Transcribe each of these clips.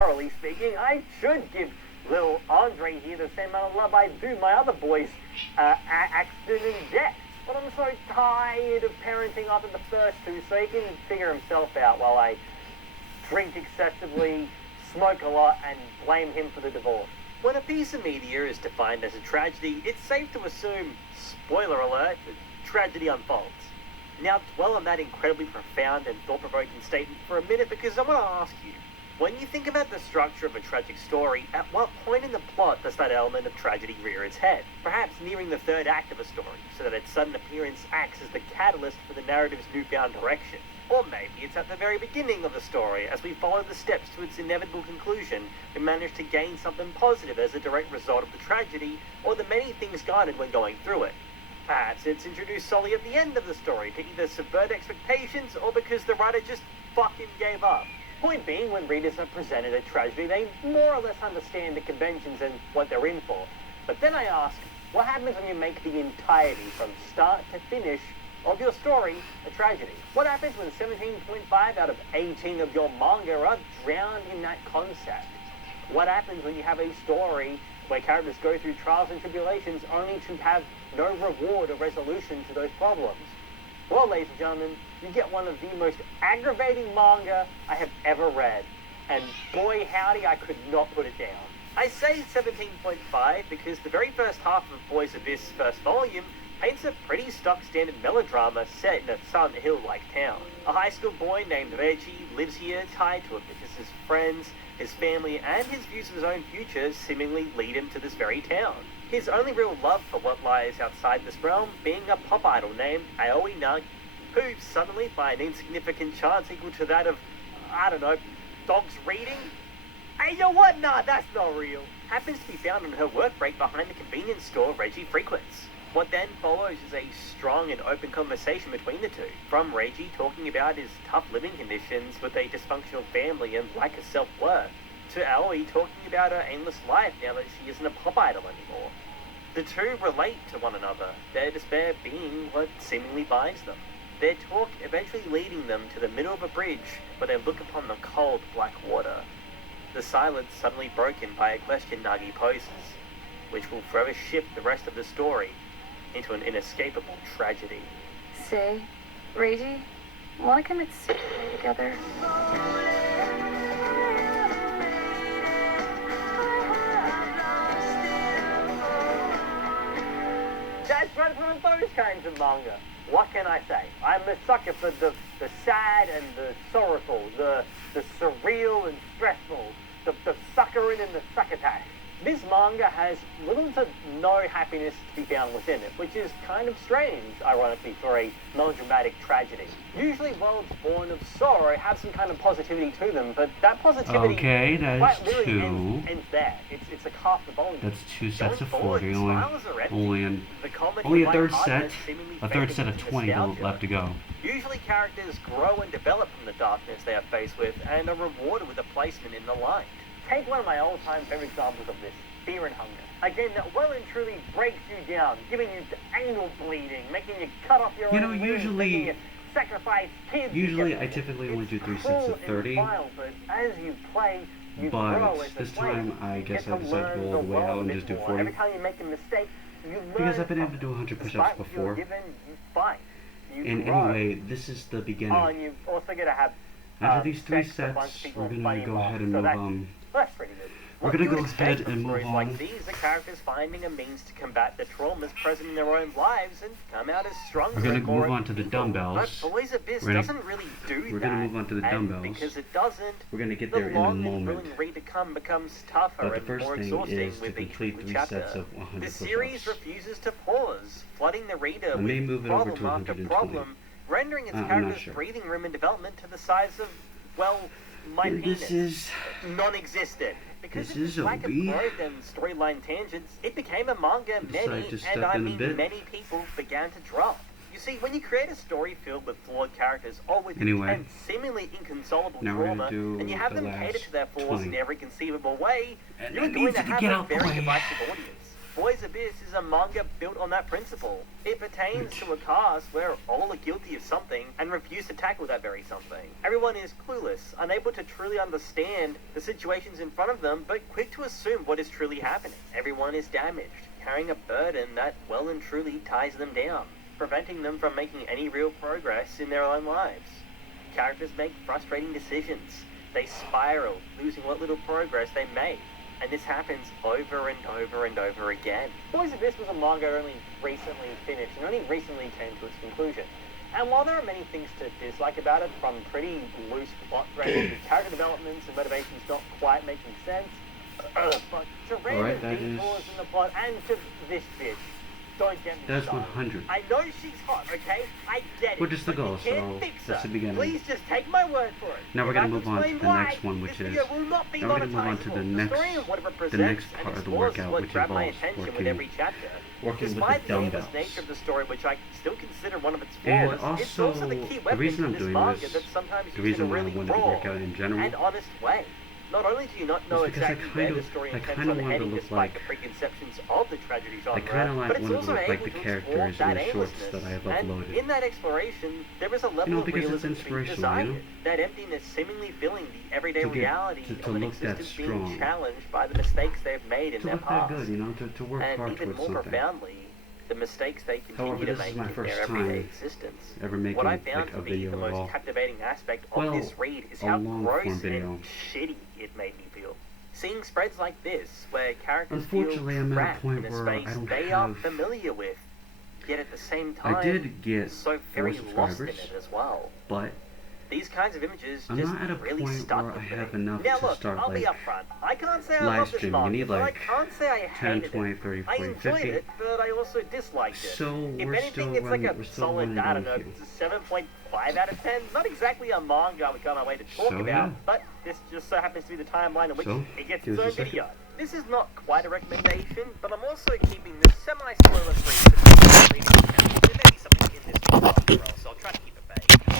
morally speaking, I should give little Andre here the same amount of love I do my other boys, Axton and Dex. But I'm so tired of parenting after the first two, so he can figure himself out while I drink excessively, smoke a lot, and blame him for the divorce. When a piece of media is defined as a tragedy, it's safe to assume, spoiler alert, tragedy unfolds. Now dwell on that incredibly profound and thought-provoking statement for a minute, because I want to ask you, when you think about the structure of a tragic story, at what point in the plot does that element of tragedy rear its head? Perhaps nearing the third act of a story, so that its sudden appearance acts as the catalyst for the narrative's newfound direction. Or maybe it's at the very beginning of the story, as we follow the steps to its inevitable conclusion, we manage to gain something positive as a direct result of the tragedy, or the many things guarded when going through it. Perhaps it's introduced solely at the end of the story to either subvert expectations, or because the writer just fucking gave up. Point being, when readers are presented a tragedy, they more or less understand the conventions and what they're in for. But then I ask, what happens when you make the entirety, from start to finish, of your story a tragedy? What happens when 17.5 out of 18 of your manga are drowned in that concept? What happens when you have a story where characters go through trials and tribulations only to have no reward or resolution to those problems? Well, ladies and gentlemen, you get one of the most aggravating manga I have ever read. And boy howdy, I could not put it down. I say 17.5 because the very first half of Boys Abyss' first volume paints a pretty stock standard melodrama set in a Silent Hill-like town. A high school boy named Reggie lives here tied to it because his friends, his family, and his views of his own future seemingly lead him to this very town. His only real love for what lies outside this realm being a pop idol named Aoi Nagi, who suddenly, by an insignificant chance equal to that of, I don't know, dogs reading? Hey, yo, what? Nah, that's not real. Happens to be found on her work break behind the convenience store Reggie frequents. What then follows is a strong and open conversation between the two, from Reggie talking about his tough living conditions with a dysfunctional family and lack of self-worth, to Aoi talking about her aimless life now that she isn't a pop idol anymore. The two relate to one another, their despair being what seemingly binds them. Their talk eventually leading them to the middle of a bridge where they look upon the cold black water. The silence suddenly broken by a question Nagi poses, which will forever shift the rest of the story into an inescapable tragedy. Say, Reggie, wanna commit suicide together? That's right from those kinds of manga. What can I say? I'm a sucker for the sad and the sorrowful, the surreal and stressful, the suckering and the succotash. This manga has little to no happiness to be found within it, which is kind of strange, ironically, for a melodramatic tragedy. Usually worlds born of sorrow have some kind of positivity to them, but that positivity that is really two. ends there. It's like half the volume. That's two sets of Going 40. forward, Only a third set of 20 left to go. Usually characters grow and develop from the darkness they are faced with and are rewarded with a placement in the light. Take one of my all-time favorite examples of this, Fear and Hunger. A game that well and truly breaks you down, giving you anal bleeding, making you cut off your own limbs, making you sacrifice kids. Usually I typically only do 3 sets of 30. But as you play, you but grow as this a player. time I guess I You get to decided to learn go all the way out and bit just do more. 40. Every time you make a mistake, you learn. Because I've been able to do 100 push-ups Despite what before. you're given, you fight. You And grow. anyway, this is the beginning. Oh, and you've also got to have After these 3 sex with a bunch of sets, people we're and gonna funny go involved. ahead and So move on. That's pretty good. We're What gonna you go expect ahead from and move stories on. Like these are characters finding a means to combat the traumas present in their own lives and come out as stronger. We're gonna and more move on to the people. dumbbells. But Boys Abyss We're gonna- doesn't really do that. we're gonna move on to the And dumbbells. because it doesn't, We're gonna get the there in a long and moment. willing read to come becomes tougher But the and first more thing exhausting is to with each complete 3 chapter. sets of 100 The series push-ups. refuses to pause, flooding the reader I may with move it over problem to after 120. problem, rendering its I'm not characters' sure. breathing room and development to the size of, well, my And penis. this is... Non-existent. Because This of its is lack of Obi. growth and storyline tangents, it became a manga Decided many, to and step I in a mean bit. many people began to drop. You see, when you create a story filled with flawed characters, or with Anyway, intense, seemingly inconsolable now we're gonna trauma, do and you have the them cater last to their flaws 20. in every conceivable way, And you're that going needs to to have get a out the very way. divisive audience. Boys Abyss is a manga built on that principle. It pertains to a cast where all are guilty of something and refuse to tackle that very something. Everyone is clueless, unable to truly understand the situations in front of them, but quick to assume what is truly happening. Everyone is damaged, carrying a burden that well and truly ties them down, preventing them from making any real progress in their own lives. Characters make frustrating decisions. They spiral, losing what little progress they made. And this happens over and over and over again. Boys Abyss was a manga only recently finished and only recently came to its conclusion. And while there are many things to dislike about it, from pretty loose plot threads to character developments and motivations not quite making sense, but to random detours in the plot and to this bitch. Don't get me That's started. 100. I know she's hot, okay? I get it. We're just the goal, so that's the beginning. Please just take my word for it. Now we're gonna move on to the next one, which is now we're gonna move on to the next part of the workout, which involves working with the dumbbells. Nature of the story, which I still consider one of its And flaws, it's also, the key the weapon reason I'm in this doing manga this, that sometimes the used in reason a why I really wanted to raw work out in general, and honest way. Not only do you not know is because exactly where the story intends on heading despite the preconceptions of the tragedy genre, I kind of but like it's one of also the, able like the to characters explore in that the shorts aimlessness. that I have And uploaded. in that exploration, there is a level of because it's realism to be inspirational, desired. That emptiness seemingly filling the everyday reality to of an look that existence being strong. challenged by the mistakes they've made in To their look that past. good, to work And hard even towards more something. profoundly, the mistakes they continue However, to this make is my in first their everyday time existence. ever making What I found like to a be video the at most all. captivating aspect of Well, this read is a how long gross form video. and shitty it made me feel. Seeing spreads like this, where characters Unfortunately, feel I'm at a trapped point in a where space I don't they are have- familiar with, yet at the same time, I did get so 4 very lost in subscribers, it as well. but These kinds of images I'm just not at a really point stuck where with I me. have enough Now to look, start, I'll be like, upfront. I can't say I live love this streaming. You manga, need, but I like, can't say I 10, hated 20, it. 30, I 40, enjoyed 50. it, but I also disliked it. So If we're anything, still it's like running, a we're still solid, running I on don't know, cue. 7.5 out of 10. Not exactly a manga I would go on my way to talk So, about, yeah. but this just so happens to be the timeline in which So, it gets give its us a own second. video. This is not quite a recommendation, but I'm also keeping this semi-spoiler free for the reading account. There may be something in this video, so I'll try to keep it vague.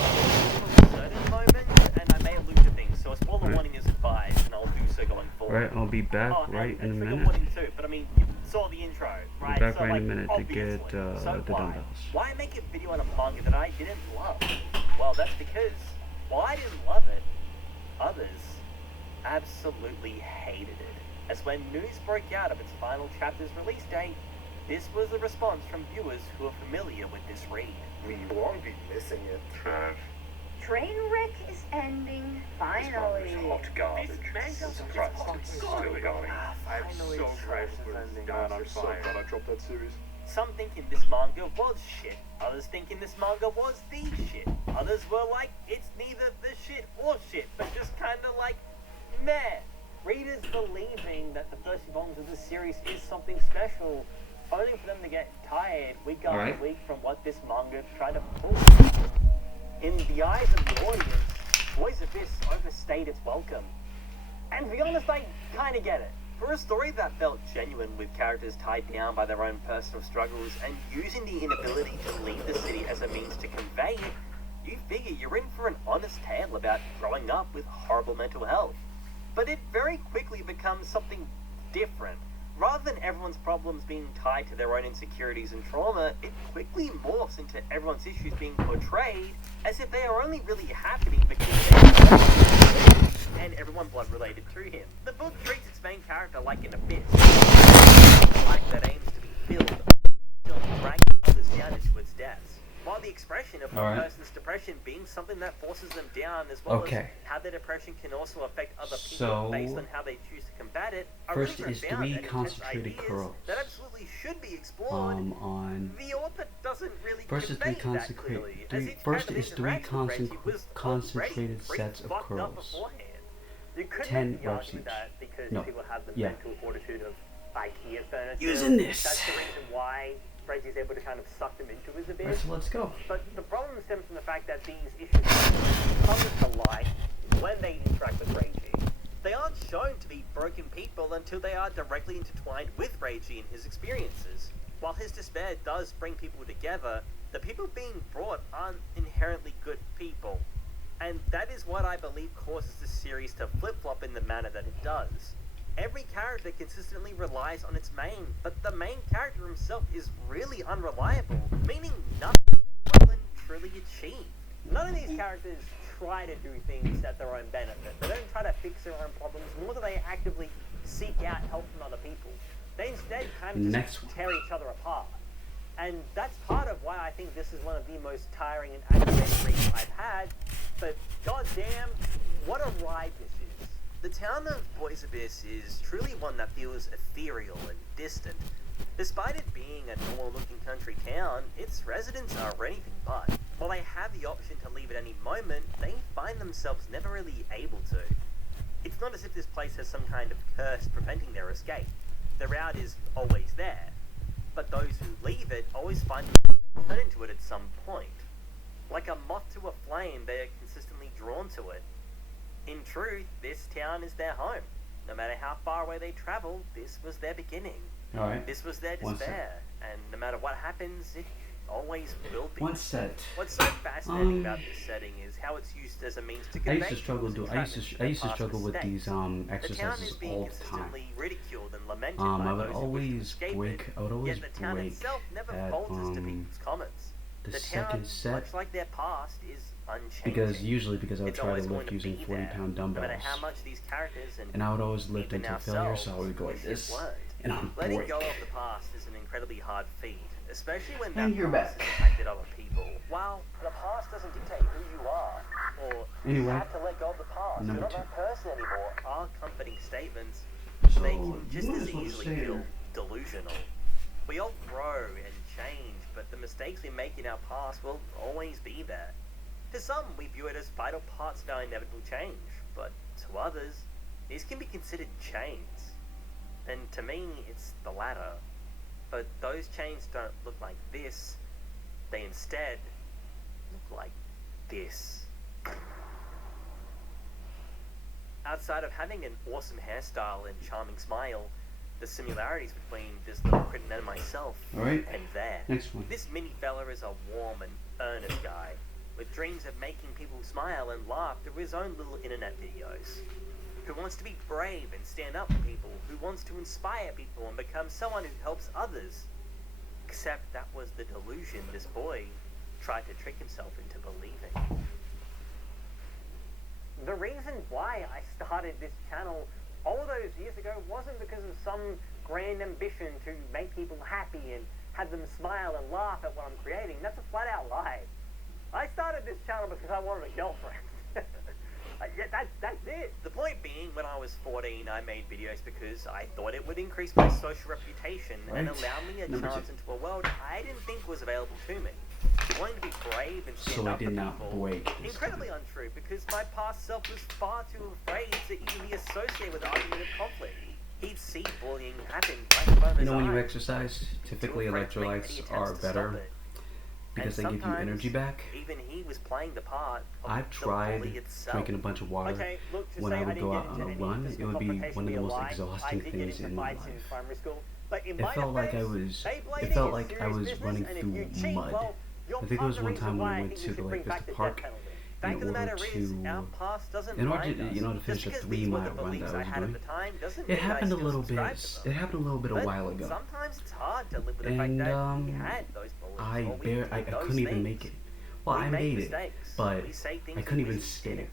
Certain moments, and I may allude to things, so a spoiler warning is advised, and I'll do so going forward. Right, I'll be back right in a and trigger minute. warning too, but I mean, you saw the intro, right? Be back so, right like, in a minute to get obviously. So the why? dumbbells. Why make a video on a manga that I didn't love? Well, that's because while I didn't love it, others absolutely hated it. As when news broke out of its final chapter's release date, this was the response from viewers who are familiar with this read. We won't be missing it. Trainwreck is ending, finally. Hot garbage. Surprise. Still going. I'm so glad man, I'm so glad I dropped that series. Some thinking this manga was shit. Others thinking this manga was the shit. Others were like, it's neither the shit or shit, but just kind of like, meh. Readers believing that the first few volumes of this series is something special, only for them to get tired week after week from what this manga tried to pull. In the eyes of the audience, Boys Abyss overstayed its welcome. And to be honest, I kinda get it. For a story that felt genuine with characters tied down by their own personal struggles and using the inability to leave the city as a means to convey it, you figure you're in for an honest tale about growing up with horrible mental health. But it very quickly becomes something different. Rather than everyone's problems being tied to their own insecurities and trauma, it quickly morphs into everyone's issues being portrayed as if they are only really happening because they and everyone blood related to him. The book treats its main character like an abyss, like that aims to be filled, dragging others down into its depths. While the expression of one person's depression being something that forces them down, as well as how their depression can also affect other people based on how they choose to combat it, are First really is profound 3 and intense concentrated ideas curls. that absolutely should be explored. The author doesn't really First is convey 3 that clearly, as each first kind of is 3 interaction with Reggie was concentrated already sets of fucked up curls. beforehand. You couldn't 10 make the reps argument each. that because No. people have the Yeah. mental fortitude of IKEA furniture. Using this. That's the reason why Reggie's able to kind of suck them into his abyss. Alright, so let's go. But the problem stems from the fact that these issues come to light when they interact with Reiji. They aren't shown to be broken people until they are directly intertwined with Reiji and his experiences. While his despair does bring people together, the people being brought aren't inherently good people. And that is what I believe causes this series to flip-flop in the manner that it does. Every character consistently relies on its main, but the main character himself is really unreliable, meaning nothing is well and truly achieved. None of these characters try to do things at their own benefit. They don't try to fix their own problems, nor do they actively seek out help from other people. They instead kind of just tear each other apart. And that's part of why I think this is one of the most tiring and aggravating reads I've had, but goddamn, what a ride this is. The town of Boys Abyss is truly one that feels ethereal and distant. Despite it being a normal-looking country town, its residents are anything but. While they have the option to leave at any moment, they find themselves never really able to. It's not as if this place has some kind of curse preventing their escape. The route is always there, but those who leave it always find themselves turn into it at some point. Like a moth to a flame, they are consistently drawn to it. In truth, this town is their home. No matter how far away they travel, this was their beginning. Alright. This was their despair, and no matter what happens, it always will be. One set. What's so fascinating about this setting is how it's used as a means to convey I used to struggle with these exercises all the time. Ridiculed and lamented I would always break yet the town itself never at falters to people's comments. the second set, much like their past, is unchanging. because I would try to lift using 40-pound dumbbells, no matter how much these characters and I would always lift into failure, so I would go like this, and I would letting break. go of the past is an incredibly hard feat, especially when And that you're past back. has impacted other people. While the past doesn't dictate who you are, or you Anyway, have to let go of the past, you're number not 2. that person anymore, are comforting statements. So, They can just you might as as well easily say feel it. delusional. We all grow and change, but the mistakes we make in our past will always be there. To some, we view it as vital parts of our inevitable change, but to others, these can be considered chains. And to me, it's the latter. But those chains don't look like this, they instead look like this. Outside of having an awesome hairstyle and charming smile, the similarities between this little kitten and myself Alright, and there. next one. This mini fella is a warm and earnest guy, with dreams of making people smile and laugh through his own little internet videos. Who wants to be brave and stand up for people, who wants to inspire people and become someone who helps others. Except that was the delusion this boy tried to trick himself into believing. The reason why I started this channel all those years ago wasn't because of some grand ambition to make people happy and have them smile and laugh at what I'm creating. That's a flat out lie. I started this channel because I wanted a girlfriend. Yeah, that's it. The point being, when I was 14, I made videos because I thought it would increase my social reputation and allow me a chance into a world I didn't think was available to me. Wanting to be brave and stand So I up did for not people. break. Incredibly untrue, because my past self was far too afraid to even be associated with argument and conflict. He'd see bullying happen right in front of his You know, when you eyes. exercise, typically Too afraid to make any electrolytes attempts are to better stop it. because they And give you sometimes, energy back. Even he was playing the part of I've the tried bully itself. drinking a bunch of water. Okay, look, to When say I would didn't go get out on into a any run, physical it would be confrontation one of the via most lie. exhausting I did things get into in my fights life. in primary school, but in It my felt like I defense, was, Beyblading it felt is like I serious was business, running and if through you cheat, mud. well, you're I think it was part of the one reason time when why I I went think to we the should bring Vista back the Park death penalty. in Fact of the order matter is, our to, past doesn't in order bind to, us. you know, to finish Just a because these were 3-mile the run beliefs that I I was had at doing. the time doesn't It mean I happened a still little bit. subscribe to them. It happened a little bit a But while ago, sometimes it's hard to live with the fact and that we had those beliefs. I or we did I those couldn't even things. make it. Well, We I make made it, mistakes. but We say things I we couldn't even wish we stand didn't.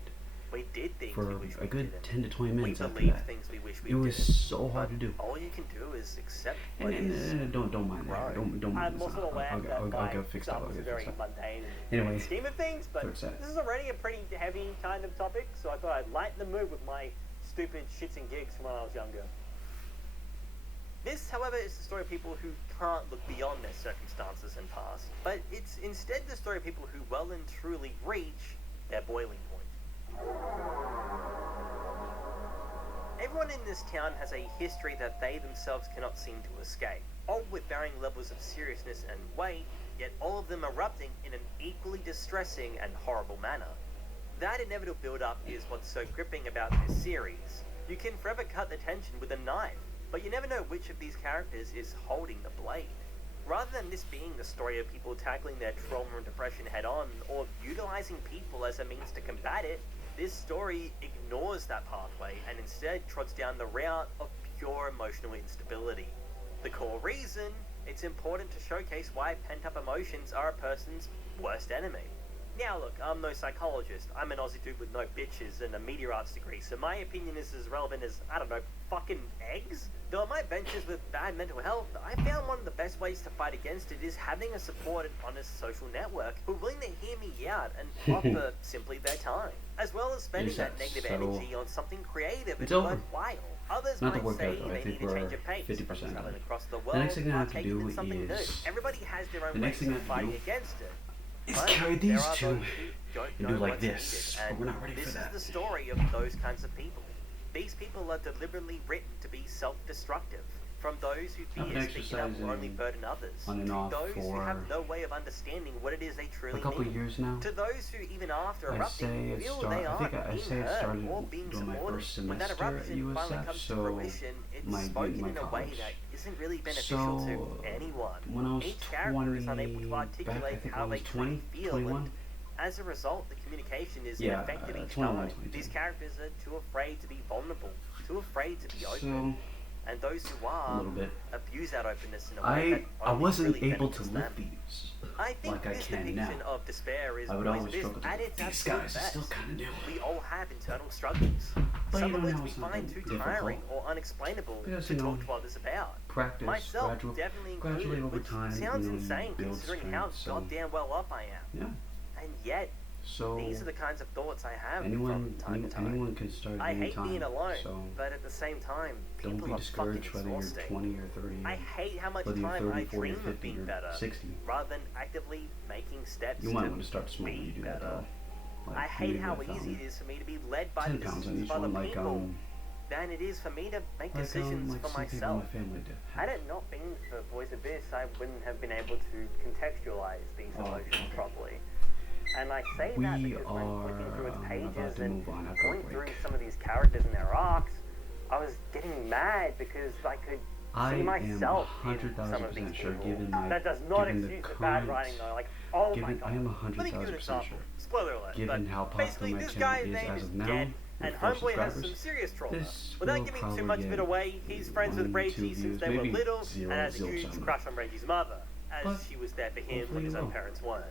We did things for we wish a we good didn't. 10 to 20 minutes We after believe that. things we wish we It was didn't. so hard to do. All you can do is accept what And is. don't mind that. Don't mind I'm this. also aware I'll that my go fix that. I'll examples go are very fix that. mundane Anyway, in the scheme of things, but third set. this is already a pretty heavy kind of topic, so I thought I'd lighten the mood with my stupid shits and gigs from when I was younger. This, however, is the story of people who can't look beyond their circumstances and past, but it's instead the story of people who well and truly reach their boiling point. Everyone in this town has a history that they themselves cannot seem to escape, all with varying levels of seriousness and weight, yet all of them erupting in an equally distressing and horrible manner. That inevitable build-up is what's so gripping about this series. You can forever cut the tension with a knife, but you never know which of these characters is holding the blade. Rather than this being the story of people tackling their trauma and depression head-on, or utilizing people as a means to combat it, This story ignores that pathway and instead trots down the route of pure emotional instability. The core reason, it's important to showcase why pent-up emotions are a person's worst enemy. Now look, I'm no psychologist, I'm an Aussie dude with no bitches and a media arts degree, so my opinion is as relevant as, I don't know, fucking eggs? Though in my ventures with bad mental health, I found one of the best ways to fight against it is having a supported, honest social network who are willing to hear me out and offer simply their time, as well as spending that negative energy on something creative and worthwhile. Others might say they need a change of pace, traveling across the world, partaking in something new. Everybody has their own ways of fighting against it. Is carry these two and do like this, but we're not ready for that. This is the story of those kinds of people. These people are deliberately written to be self-destructive. From those who fear speaking up will only burden others, to those who have no way of understanding what it is they truly need, to those who even after erupting feel they aren't being heard or being supported. When that eruption finally comes to fruition, it's spoken in a way that isn't really beneficial to anyone. Each character is unable to articulate how they truly feel, and as a result, the communication is ineffective each time. These characters are too afraid to be vulnerable, too afraid to be open. And those who are abuse that openness in a way that I wasn't really able to benefits lift them. these I think like I this can depiction now. of despair is I would always struggle at its these absolute guys are best. still kind of new. We all have internal struggles, But some you of know which how we it's not find too difficult. tiring or unexplainable Because, to you know, talk to others about. Practice, Myself definitely gradually included, over which time, sounds you know, insane build considering how strength, so goddamn well off I am. yeah. And yet, So these are the kinds of thoughts I have anyone, from time to time. anyone can start I hate anytime. being alone, So but at the same time, don't people be are fucking discouraged whether you're exhausting. 20 or 30. I hate how much whether you're time 30, I 40, dream of 50, being or better, 60. rather than actively making steps You to might want to start small when you be do that better. though. Like, I hate maybe how I found easy it is for me to be led by 10 the pounds on decisions each of other one, like people than it is for me to make decisions like for some people in myself. my family do. Had it not been for Boys Abyss, I wouldn't have been able to contextualize these emotions properly. And I say that because when flicking through its pages and going through some of these characters and their arcs, I was getting mad because I could see myself in some of these sure, people. my, That does not given excuse the bad writing though. Like, oh my god. I am Let me give you an 100,000% example. sure. Spoiler alert. Given But how popular basically, my this channel guy's is name as is of now, Gen, with and 4 Homeboy has some subscribers, serious trauma. this Without will giving too probably much of it get away, he's friends with 1, 2 Reggie since views, they were maybe little, zero, and has a zilch huge on them. crush on Reggie's mother, as But she was there for him hopefully when his you own will. parents weren't.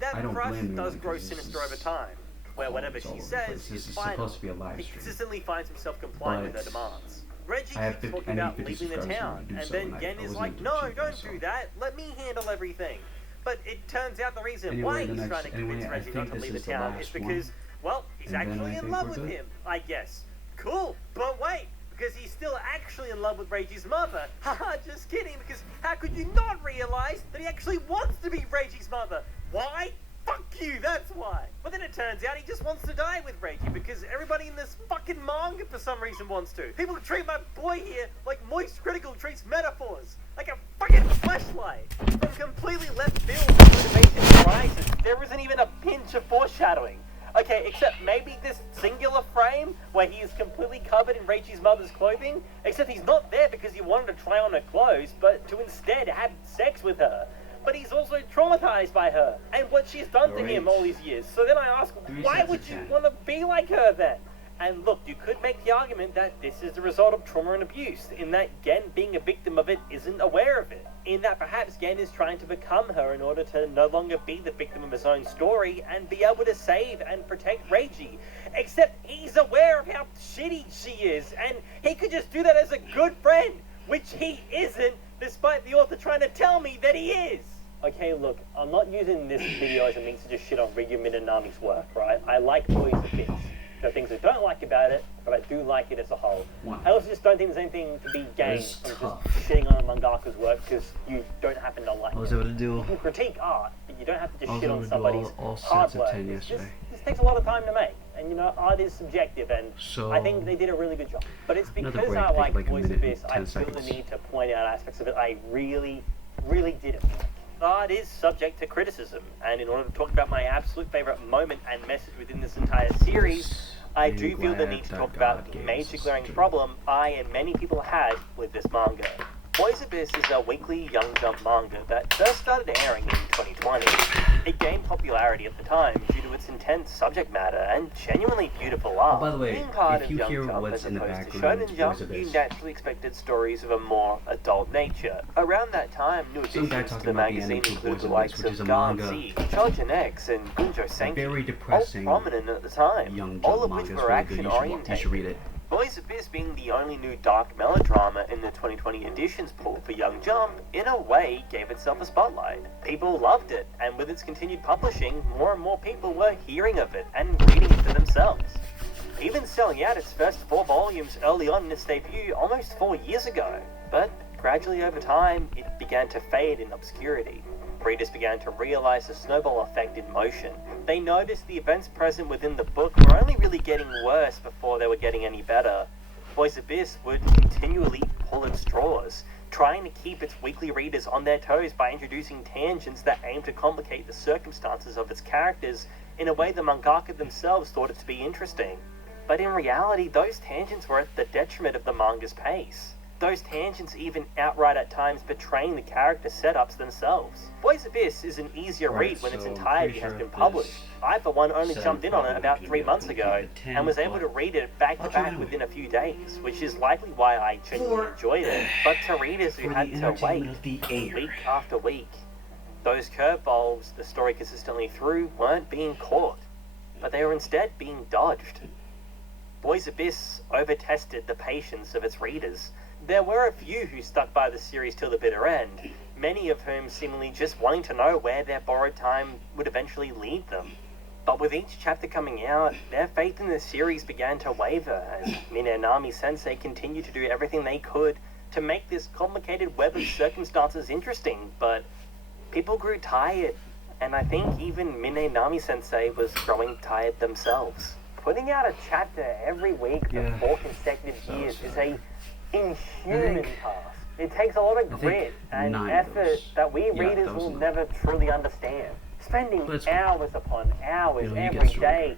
That I don't crush blame does anyone, grow 'cause this sinister is over time, where whatever all she over the says place. is This is final. supposed to be a live He stream. consistently finds himself complying with her But demands. Reggie I have keeps 50 talking I need about 50 leaving the subscribers town, to do and so, then and Gen I is wasn't like, able to no, achieve don't that, do so. that, let me handle everything. But it turns out the reason Anyway, why the he's next- trying to convince anyway, I Reggie think not to this leave the is the town is last because, one. well, he's And then actually I in think love we're with good. him, I guess. Cool, but wait, because he's still actually in love with Reggie's mother. Haha, just kidding, because how could you not realize that he actually wants to be Reggie's mother? Why? Fuck you, that's why. But then it turns out he just wants to die with Reggie because everybody in this fucking manga for some reason wants to. People treat my boy here like Moist Critical treats metaphors. Like a fucking flashlight. From completely left field to motivation rises, there isn't even a pinch of foreshadowing. Okay, except maybe this singular frame where he is completely covered in Reggie's mother's clothing, except he's not there because he wanted to try on her clothes, but to instead have sex with her. But he's also traumatized by her and what she's done to him all these years. So then I ask, why would you want to be like her then? And look, you could make the argument that this is the result of trauma and abuse, in that Gen, being a victim of it, isn't aware of it. In that perhaps Gen is trying to become her in order to no longer be the victim of his own story and be able to save and protect Reggie. Except he's aware of how shitty she is, and he could just do that as a good friend, which he isn't, despite the author trying to tell me that he is. Okay, look, I'm not using this video as a means to just shit on Ryu Minami's work, right? I like Boys Abyss. There are things I don't like about it, but I do like it as a whole. Wow. I also just don't think there's anything to be gained That's from tough. just shitting on a mangaka's work because you don't happen to like I was it. able to do You can critique art, but you don't have to I just was shit able on to do somebody's all hard sets of work. 10 This yesterday. takes a lot of time to make, and you know, art is subjective, and So, I think they did a really good job. But it's another because break, I take like like a Boys minute Abyss, and I 10 feel the seconds. need to point out aspects of it I really didn't like. Art is subject to criticism, and in order to talk about my absolute favorite moment and message within this entire series, I do feel the need to talk about the major glaring problem I and many people had with this manga. Boys Abyss is a weekly Young Jump manga that first started airing in 2020. It gained popularity at the time due to its intense subject matter and genuinely beautiful art. Oh, by the way, being part if of you Young hear Jump what's as in the opposed to background, Shonen it's Jump, Boys you Abyss. naturally expected stories of a more adult nature. Around that time, new Some guy additions to talking the about the magazine ending to included Boys the Abyss, likes which of is a manga. Garn-Z, Chojin X, and Gunjo Senki, Very all depressing prominent at the time, Young all Jump of manga. which It's were really good. You should action-orientated. read it. Boys Abyss being the only new dark melodrama in the 2020 editions pool for Young Jump, in a way gave itself a spotlight. People loved it, and with its continued publishing, more and more people were hearing of it and reading it for themselves. Even selling out its first 4 volumes early on in its debut almost 4 years ago. But gradually over time, it began to fade in obscurity. Readers began to realize the snowball effect in motion. They noticed the events present within the book were only really getting worse before they were getting any better. Boys Abyss would continually pull at straws, trying to keep its weekly readers on their toes by introducing tangents that aimed to complicate the circumstances of its characters in a way the mangaka themselves thought it to be interesting. But in reality, those tangents were at the detriment of the manga's pace. Those tangents even outright at times betraying the character setups themselves. Boys Abyss is an easier read when its entirety has been published. I, for one, only jumped in on it about 3 months ago, and was able to read it back to back within a few days, which is likely why I genuinely enjoyed it. But to readers who had to wait week after week, those curveballs the story consistently threw weren't being caught, but they were instead being dodged. Boys Abyss over-tested the patience of its readers. There were a few who stuck by the series till the bitter end, many of whom seemingly just wanting to know where their borrowed time would eventually lead them. But with each chapter coming out, their faith in the series began to waver as Minenami Sensei continued to do everything they could to make this complicated web of circumstances interesting, but people grew tired, and I think even Minenami Sensei was growing tired themselves. Putting out a chapter every week for 4 consecutive years is a inhuman task. It takes a lot of grit and effort that we readers will never truly understand. Spending hours upon hours every day